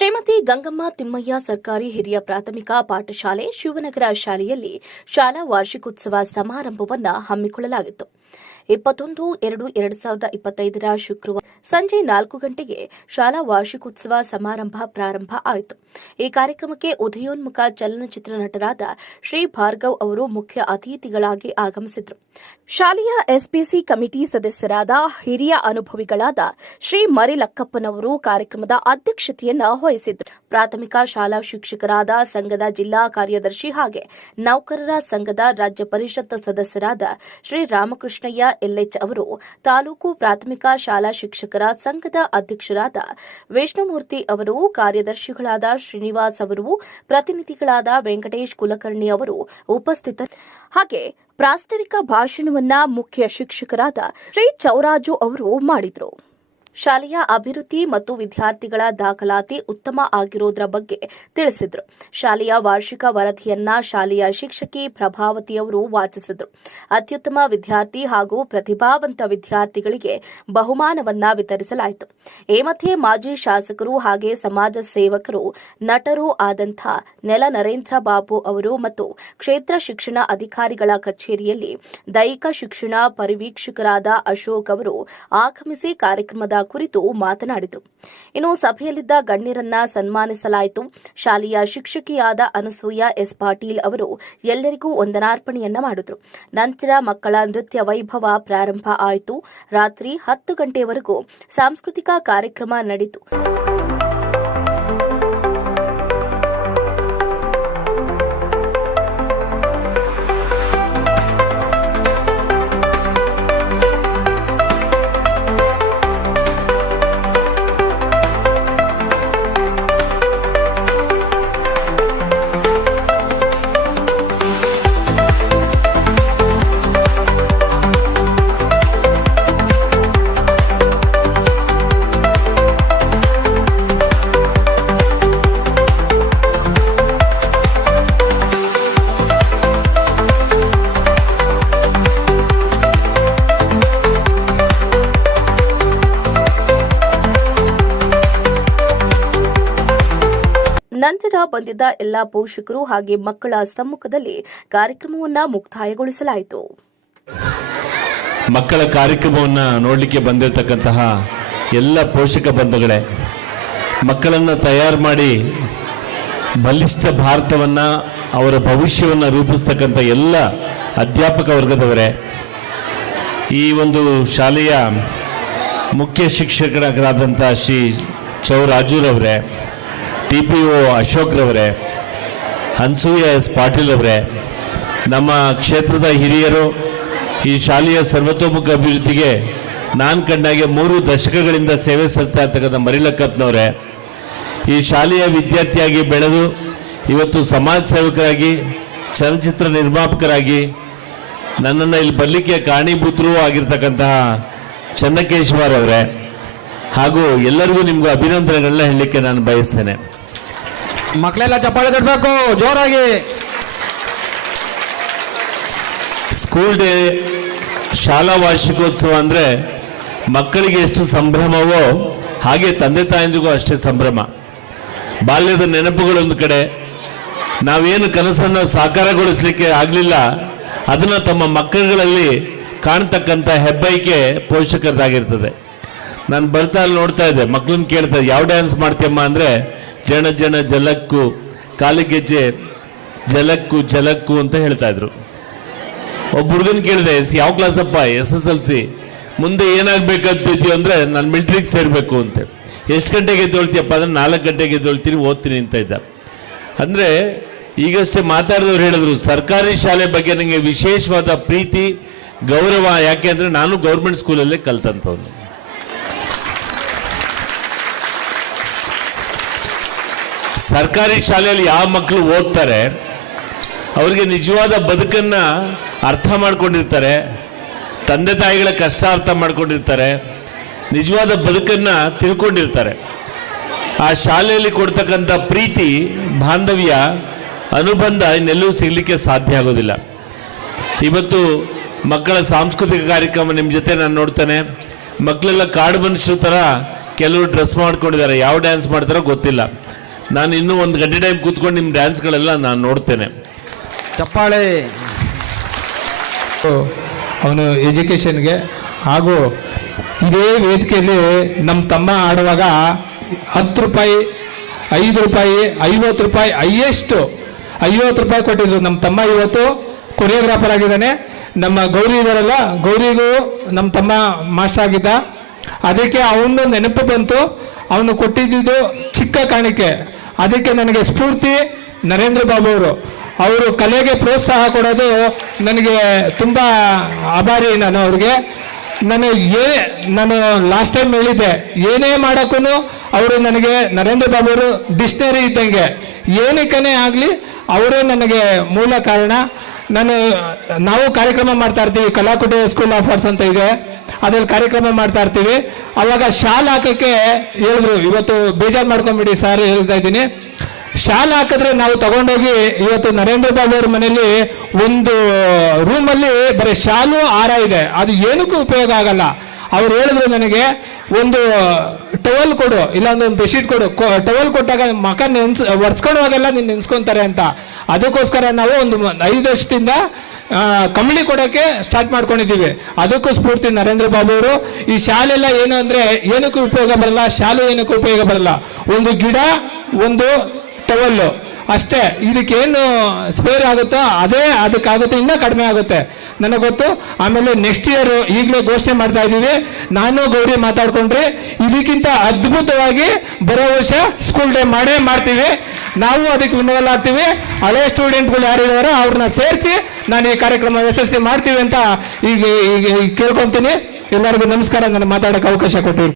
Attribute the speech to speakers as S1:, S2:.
S1: ಶ್ರೀಮತಿ ಗಂಗಮ್ಮ ತಿಮ್ಮಯ್ಯ ಸರ್ಕಾರಿ ಹಿರಿಯ ಪ್ರಾಥಮಿಕ ಪಾಠಶಾಲೆ ಶಿವನಗರ ಶಾಲೆಯಲ್ಲಿ ಶಾಲಾ ವಾರ್ಷಿಕೋತ್ಸವ ಸಮಾರಂಭವನ್ನು ಹಮ್ಮಿಕೊಳ್ಳಲಾಗಿತ್ತು. ಇಪ್ಪತ್ತೊಂದು, ಎರಡು ಎರಡು ಸಾವಿರದ ಇಪ್ಪತ್ತೈದರ ಶುಕ್ರವಾರ ಸಂಜೆ ನಾಲ್ಕು ಗಂಟೆಗೆ ಶಾಲಾ ವಾರ್ಷಿಕೋತ್ಸವ ಸಮಾರಂಭ ಪ್ರಾರಂಭ ಆಯಿತು. ಈ ಕಾರ್ಯಕ್ರಮಕ್ಕೆ ಉದಯೋನ್ಮುಖ ಚಲನಚಿತ್ರ ನಟರಾದ ಶ್ರೀ ಭಾರ್ಗವ್ ಅವರು ಮುಖ್ಯ ಅತಿಥಿಗಳಾಗಿ ಆಗಮಿಸಿದ್ರು. ಶಾಲೆಯ ಎಸ್ಪಿಸಿ ಕಮಿಟಿ ಸದಸ್ಯರಾದ ಹಿರಿಯ ಅನುಭವಿಗಳಾದ ಶ್ರೀ ಮರಿಲಕ್ಕಪ್ಪನವರು ಕಾರ್ಯಕ್ರಮದ ಅಧ್ಯಕ್ಷತೆಯನ್ನು ವಹಿಸಿದ್ರು ಪ್ರಾಥಮಿಕ ಶಾಲಾ ಶಿಕ್ಷಕರಾದ ಸಂಘದ ಜಿಲ್ಲಾ ಕಾರ್ಯದರ್ಶಿ ಹಾಗೆ ನೌಕರರ ಸಂಘದ ರಾಜ್ಯ ಪರಿಷತ್ ಸದಸ್ಯರಾದ ಶ್ರೀ ರಾಮಕೃಷ್ಣಯ್ಯ ಎಲ್ಎಚ್ ಅವರು ತಾಲೂಕು ಪ್ರಾಥಮಿಕ ಶಾಲಾ ಶಿಕ್ಷಕರ ಸಂಘದ ಅಧ್ಯಕ್ಷರಾದ ವಿಷ್ಣುಮೂರ್ತಿ ಅವರು, ಕಾರ್ಯದರ್ಶಿಗಳಾದ ಶ್ರೀನಿವಾಸ್ ಅವರು, ಪ್ರತಿನಿಧಿಗಳಾದ ವೆಂಕಟೇಶ್ ಕುಲಕರ್ಣಿ ಅವರು ಉಪಸ್ಥಿತ ಹಾಗೆ ಪ್ರಾಸ್ತಾವಿಕ ಭಾಷಣವನ್ನ ಮುಖ್ಯ ಶಿಕ್ಷಕರಾದ ಶ್ರೀ ಚೌರಾಜು ಅವರು ಮಾಡಿದರು. ಶಾಲೆಯ ಅಭಿವೃದ್ಧಿ ಮತ್ತು ವಿದ್ಯಾರ್ಥಿಗಳ ದಾಖಲಾತಿ ಉತ್ತಮ ಆಗಿರೋದ್ರ ಬಗ್ಗೆ ತಿಳಿಸಿದರು. ಶಾಲೆಯ ವಾರ್ಷಿಕ ವರದಿಯನ್ನ ಶಾಲೆಯ ಶಿಕ್ಷಕಿ ಪ್ರಭಾವತಿಯವರು ವಾಚಿಸಿದರು. ಅತ್ಯುತ್ತಮ ವಿದ್ಯಾರ್ಥಿ ಹಾಗೂ ಪ್ರತಿಭಾವಂತ ವಿದ್ಯಾರ್ಥಿಗಳಿಗೆ ಬಹುಮಾನವನ್ನ ವಿತರಿಸಲಾಯಿತು. ಈ ಮಧ್ಯೆ ಮಾಜಿ ಶಾಸಕರು ಹಾಗೆ ಸಮಾಜ ಸೇವಕರು, ನಟರು ಆದಂಥ ನೆಲ ನರೇಂದ್ರ ಬಾಬು ಅವರು ಮತ್ತು ಕ್ಷೇತ್ರ ಶಿಕ್ಷಣ ಅಧಿಕಾರಿಗಳ ಕಚೇರಿಯಲ್ಲಿ ದೈಹಿಕ ಶಿಕ್ಷಣ ಪರಿವೀಕ್ಷಕರಾದ ಅಶೋಕ್ ಅವರು ಆಗಮಿಸಿ ಕಾರ್ಯಕ್ರಮದ ಕುರಿತು ಮಾತನಾಡಿದರು. ಇನ್ನು ಸಭೆಯಲ್ಲಿದ್ದ ಗಣ್ಯರನ್ನ ಸನ್ಮಾನಿಸಲಾಯಿತು. ಶಾಲೆಯ ಶಿಕ್ಷಕಿಯಾದ ಅನಸೂಯ ಎಸ್. ಪಾಟೀಲ್ ಅವರು ಎಲ್ಲರಿಗೂ ವಂದನಾರ್ಪಣೆಯನ್ನ ಮಾಡಿದ್ರು. ನಂತರ ಮಕ್ಕಳ ನೃತ್ಯ ವೈಭವ ಪ್ರಾರಂಭ ಆಯಿತು. ರಾತ್ರಿ ಹತ್ತು ಗಂಟೆಯವರೆಗೂ ಸಾಂಸ್ಕೃತಿಕ ಕಾರ್ಯಕ್ರಮ ನಡೆಯಿತು ನಂತರ ಬಂದಿದ್ದ ಎಲ್ಲಾ ಪೋಷಕರು ಹಾಗೆ ಮಕ್ಕಳ ಸಮ್ಮುಖದಲ್ಲಿ ಕಾರ್ಯಕ್ರಮವನ್ನ ಮುಕ್ತಾಯಗೊಳಿಸಲಾಯಿತು.
S2: ಮಕ್ಕಳ ಕಾರ್ಯಕ್ರಮವನ್ನು ನೋಡಲಿಕ್ಕೆ ಬಂದಿರತಕ್ಕಂತಹ ಎಲ್ಲ ಪೋಷಕ ಬಂಧುಗಳೇ, ಮಕ್ಕಳನ್ನು ತಯಾರು ಮಾಡಿ ಬಲಿಷ್ಠ ಭಾರತವನ್ನು, ಅವರ ಭವಿಷ್ಯವನ್ನು ರೂಪಿಸ್ತಕ್ಕಂಥ ಎಲ್ಲ ಅಧ್ಯಾಪಕ ವರ್ಗದವರೇ, ಈ ಒಂದು ಶಾಲೆಯ ಮುಖ್ಯ ಶಿಕ್ಷಕರಾದಂಥ ಶ್ರೀ ಚೌ ರಾಜೂರವರೇ ಟಿ ಪಿ ಒ ಅಶೋಕ್ರವರೇ, ಹನ್ಸೂಯ ಎಸ್ ಪಾಟೀಲ್ ಅವರೇ ನಮ್ಮ ಕ್ಷೇತ್ರದ ಹಿರಿಯರು, ಈ ಶಾಲೆಯ ಸರ್ವತೋಮುಖ ಅಭಿವೃದ್ಧಿಗೆ ನಾನು ಕಂಡಾಗೆ ಮೂರು ದಶಕಗಳಿಂದ ಸೇವೆ ಸಲ್ಲಿಸ್ತಾ ಇರ್ತಕ್ಕಂಥ ಈ ಶಾಲೆಯ ವಿದ್ಯಾರ್ಥಿಯಾಗಿ ಬೆಳೆದು ಇವತ್ತು ಸಮಾಜ ಸೇವಕರಾಗಿ, ಚಲನಚಿತ್ರ ನಿರ್ಮಾಪಕರಾಗಿ, ನನ್ನನ್ನು ಇಲ್ಲಿ ಬರಲಿಕ್ಕೆ ಕಾರಣೀಭೂತರೂ ಆಗಿರ್ತಕ್ಕಂತಹ ಚನ್ನಕೇಶ್ವರ್ ಅವರೇ ಹಾಗೂ ಎಲ್ಲರಿಗೂ ನಿಮಗೂ ಅಭಿನಂದನೆಗಳನ್ನ ಹೇಳಲಿಕ್ಕೆ ನಾನು ಬಯಸ್ತೇನೆ.
S3: ಮಕ್ಕಳೆಲ್ಲ ಚಪ್ಪಾಳೆ ತಟ್ಟಬೇಕು ಜೋರಾಗಿ.
S2: ಸ್ಕೂಲ್ ಡೇ ಶಾಲಾ ವಾರ್ಷಿಕೋತ್ಸವ ಅಂದರೆ ಮಕ್ಕಳಿಗೆ ಎಷ್ಟು ಸಂಭ್ರಮವೋ ಹಾಗೆ ತಂದೆ ತಾಯಂದಿಗೂ ಅಷ್ಟೇ ಸಂಭ್ರಮ. ಬಾಲ್ಯದ ನೆನಪುಗಳೊಂದು ಕಡೆ, ನಾವೇನು ಕನಸನ್ನು ಸಾಕಾರಗೊಳಿಸಲಿಕ್ಕೆ ಆಗಲಿಲ್ಲ, ಅದನ್ನು ತಮ್ಮ ಮಕ್ಕಳುಗಳಲ್ಲಿ ಕಾಣ್ತಕ್ಕಂಥ ಹೆಬ್ಬೈಕೆ ಪೋಷಕರದಾಗಿರ್ತದೆ. ನಾನು ಬರ್ತಾ ಅಲ್ಲಿ ನೋಡ್ತಾ ಇದ್ದೆ ಮಕ್ಕಳನ್ನ ಕೇಳ್ತಾ ಯಾವ ಡ್ಯಾನ್ಸ್ ಮಾಡ್ತೀಯಮ್ಮ ಅಂದರೆ ಜನ ಜನ ಜಲಕ್ಕು, ಕಾಲಿಗೆಜ್ಜೆ, ಜಲಕ್ಕು ಜಲಕ್ಕು ಅಂತ ಹೇಳ್ತಾ ಇದ್ರು. ಒಬ್ಬ ಹುಡುಗನ್ ಕೇಳಿದೆ ಯಾವ ಕ್ಲಾಸ್ ಅಪ್ಪ? ಎಸ್ ಎಸ್ ಎಲ್ ಸಿ ಮುಂದೆ ಏನಾಗ್ಬೇಕಂತಿದ್ಯೋ ಅಂದ್ರೆ, ನಾನು ಮಿಲ್ಟ್ರಿಗೆ ಸೇರ್ಬೇಕು ಅಂತ. ಎಷ್ಟು ಗಂಟೆಗೆ ಎದ್ದೊಳ್ತೀಯಪ್ಪ? ಅಂದ್ರೆ, ನಾಲ್ಕು ಗಂಟೆಗೆ ಎದ್ದೊಳ್ತೀನಿ, ಓದ್ತೀನಿ ಅಂತ ಇದ್ದ. ಅಂದ್ರೆ, ಈಗಷ್ಟೇ ಮಾತಾಡಿದವ್ರು ಹೇಳಿದ್ರು, ಸರ್ಕಾರಿ ಶಾಲೆ ಬಗ್ಗೆ ನನಗೆ ವಿಶೇಷವಾದ ಪ್ರೀತಿ, ಗೌರವ ಯಾಕೆ ಅಂದ್ರೆ, ನಾನು ಗೌರ್ಮೆಂಟ್ ಸ್ಕೂಲಲ್ಲೇ ಕಲ್ತಂತವನು. ಸರ್ಕಾರಿ ಶಾಲೆಯಲ್ಲಿ ಯಾವ ಮಕ್ಕಳು ಓದ್ತಾರೆ, ಅವರಿಗೆ ನಿಜವಾದ ಬದುಕನ್ನ ಅರ್ಥ ಮಾಡ್ಕೊಂಡಿರ್ತಾರೆ, ತಂದೆ ತಾಯಿಗಳ ಕಷ್ಟ ಅರ್ಥ ಮಾಡ್ಕೊಂಡಿರ್ತಾರೆ, ನಿಜವಾದ ಬದುಕನ್ನ ತಿಳ್ಕೊಂಡಿರ್ತಾರೆ. ಆ ಶಾಲೆಯಲ್ಲಿ ಕೊಡ್ತಕ್ಕಂಥ ಪ್ರೀತಿ, ಬಾಂಧವ್ಯ, ಅನುಬಂಧ ಇನ್ನೆಲ್ಲೂ ಸಿಗಲಿಕ್ಕೆ ಸಾಧ್ಯ ಆಗೋದಿಲ್ಲ. ಇವತ್ತು ಮಕ್ಕಳ ಸಾಂಸ್ಕೃತಿಕ ಕಾರ್ಯಕ್ರಮ ನಿಮ್ಮ ಜೊತೆ ನಾನು ನೋಡ್ತೇನೆ. ಮಕ್ಕಳೆಲ್ಲ ಕಾಡು ಮನುಷ್ಯರ ಥರ ಕೆಲವರು ಡ್ರೆಸ್ ಮಾಡ್ಕೊಂಡಿದ್ದಾರೆ, ಯಾವ ಡ್ಯಾನ್ಸ್ ಮಾಡ್ತಾರೋ ಗೊತ್ತಿಲ್ಲ. ನಾನು ಇನ್ನೂ ಒಂದು ಗಂಟೆ ಟೈಮ್ ಕೂತ್ಕೊಂಡು ನಿಮ್ಮ ಡ್ಯಾನ್ಸ್ಗಳೆಲ್ಲ ನಾನು ನೋಡ್ತೇನೆ.
S3: ಚಪ್ಪಾಳೆ.
S4: ಅವನು ಎಜುಕೇಷನ್ಗೆ ಹಾಗೂ ಇದೇ ವೇದಿಕೆಯಲ್ಲಿ ನಮ್ಮ ತಮ್ಮ ಆಡುವಾಗ ಹತ್ತು ರೂಪಾಯಿ ಐದು ರೂಪಾಯಿ ಐವತ್ತು ರೂಪಾಯಿ ಹೈಯೆಸ್ಟ್ ಐವತ್ತು ರೂಪಾಯಿ ಕೊಟ್ಟಿದ್ರು ನಮ್ಮ ತಮ್ಮ ಇವತ್ತು. ಕೊರಿಯೋಗ್ರಾಫರ್ ಆಗಿದ್ದಾನೆ. ನಮ್ಮ ಗೌರಿ ಇದಾರಲ್ಲ ಗೌರಿಗೂ ನಮ್ಮ ತಮ್ಮ ಮಾಸ್ಟರ್ ಆಗಿದ್ದ. ಅದಕ್ಕೆ ಅವನು ನೆನಪು ಬಂತು. ಅವನು ಕೊಟ್ಟಿದ್ದು ಚಿಕ್ಕ ಕಾಣಿಕೆ. ಅದಕ್ಕೆ ನನಗೆ ಸ್ಫೂರ್ತಿ ನರೇಂದ್ರ ಬಾಬು ಅವರು. ಅವರು ಕಲೆಗೆ ಪ್ರೋತ್ಸಾಹ ಕೊಡೋದು ನನಗೆ ತುಂಬ ಆಭಾರಿ ನಾನು ಅವ್ರಿಗೆ. ನಾನು ಏ, ನಾನು ಲಾಸ್ಟ್ ಟೈಮ್ ಹೇಳಿದ್ದೆ, ಏನೇ ಮಾಡೋಕ್ಕೂ ಅವರು ನನಗೆ ನರೇಂದ್ರ ಬಾಬು ಅವರು ಡಿಕ್ಷನರಿ ಇದ್ದಂಗೆ. ಏನಕ್ಕನೇ ಆಗಲಿ, ಅವರೇ ನನಗೆ ಮೂಲ ಕಾರಣ. ನಾನು, ನಾವು ಕಾರ್ಯಕ್ರಮ ಮಾಡ್ತಾ ಇರ್ತೀವಿ, ಕಲಾಕುಟಿ ಸ್ಕೂಲ್ ಆಫ್ ಆರ್ಟ್ಸ್ ಅಂತ ಇದೆ. ಅದ್ರಲ್ಲಿ ಕಾರ್ಯಕ್ರಮ ಮಾಡ್ತಾ ಇರ್ತೀವಿ. ಅವಾಗ ಶಾಲ್ ಹಾಕಕ್ಕೆ ಹೇಳಿದ್ರು, ಇವತ್ತು ಬೇಜಾರು ಮಾಡ್ಕೊಂಬಿಡಿ ಸರ್, ಹೇಳ್ತಾ ಇದ್ದೀನಿ. ಶಾಲ್ ಹಾಕಿದ್ರೆ ನಾವು ತಗೊಂಡೋಗಿ ಇವತ್ತು ನರೇಂದ್ರ ಬಾಬು ಅವ್ರ ಮನೆಯಲ್ಲಿ ಒಂದು ರೂಮಲ್ಲಿ ಬರೀ ಶಾಲು ಹಾರ ಇದೆ. ಅದು ಏನಕ್ಕೂ ಉಪಯೋಗ ಆಗಲ್ಲ. ಅವ್ರು ಹೇಳಿದ್ರು ನನಗೆ, ಒಂದು ಟವಲ್ ಕೊಡು ಇಲ್ಲ ಒಂದು ಬೆಡ್ಶೀಟ್ ಕೊಡು. ಟವಲ್ ಕೊಟ್ಟಾಗ ಮಕ ನೆನ್ಸ್ ಒರ್ಸ್ಕೊಳ್ಳುವಾಗೆಲ್ಲ ನೀನು ನೆನ್ಸ್ಕೊಂತಾರೆ ಅಂತ. ಅದಕ್ಕೋಸ್ಕರ ನಾವು ಒಂದು ಐದು ವರ್ಷದಿಂದ ಕಂಬಳಿ ಕೊಡೋಕ್ಕೆ ಸ್ಟಾರ್ಟ್ ಮಾಡ್ಕೊಂಡಿದ್ದೀವಿ. ಅದಕ್ಕೂ ಸ್ಫೂರ್ತಿ ನರೇಂದ್ರ ಬಾಬು ಅವರು. ಈ ಶಾಲೆಲ್ಲ ಏನು ಅಂದ್ರೆ ಏನಕ್ಕೂ ಉಪಯೋಗ ಬರಲ್ಲ, ಶಾಲು ಏನಕ್ಕೂ ಉಪಯೋಗ ಬರಲ್ಲ. ಒಂದು ಗಿಡ, ಒಂದು ಟವಲ್ಲು ಅಷ್ಟೇ. ಇದಕ್ಕೇನು ಸ್ಪೇರ್ ಆಗುತ್ತೋ ಅದೇ ಅದಕ್ಕಾಗುತ್ತೆ, ಇನ್ನೂ ಕಡಿಮೆ ಆಗುತ್ತೆ. ನನಗೆ ಗೊತ್ತು. ಆಮೇಲೆ ನೆಕ್ಸ್ಟ್ ಇಯರ್ ಈಗಲೇ ಘೋಷಣೆ ಮಾಡ್ತಾ ಇದ್ದೀವಿ. ನಾನು, ಗೌರಿ ಮಾತಾಡ್ಕೊಂಡ್ರೆ ಇದಕ್ಕಿಂತ ಅದ್ಭುತವಾಗಿ ಬರೋ ವರ್ಷ ಸ್ಕೂಲ್ ಡೇ ಮಾಡೇ ಮಾಡ್ತೀವಿ. ನಾವು ಅದಕ್ಕೆ ಇನ್ವಾಲ್ವ್ ಆಗ್ತೀವಿ ಹಳೆ ಸ್ಟೂಡೆಂಟ್ಗಳು ಯಾರಿದ್ದಾರೋ ಅವ್ರನ್ನ ಸೇರಿಸಿ ನಾನು ಈ ಕಾರ್ಯಕ್ರಮ ಯಶಸ್ವಿ ಮಾಡ್ತೀವಿ ಅಂತ ಈಗ ಈಗ ಕೇಳ್ಕೊತೀನಿ. ಎಲ್ಲರಿಗೂ ನಮಸ್ಕಾರ ನಾನು ಮಾತಾಡೋಕ್ಕೆ ಅವಕಾಶ ಕೊಟ್ಟಿರಿ.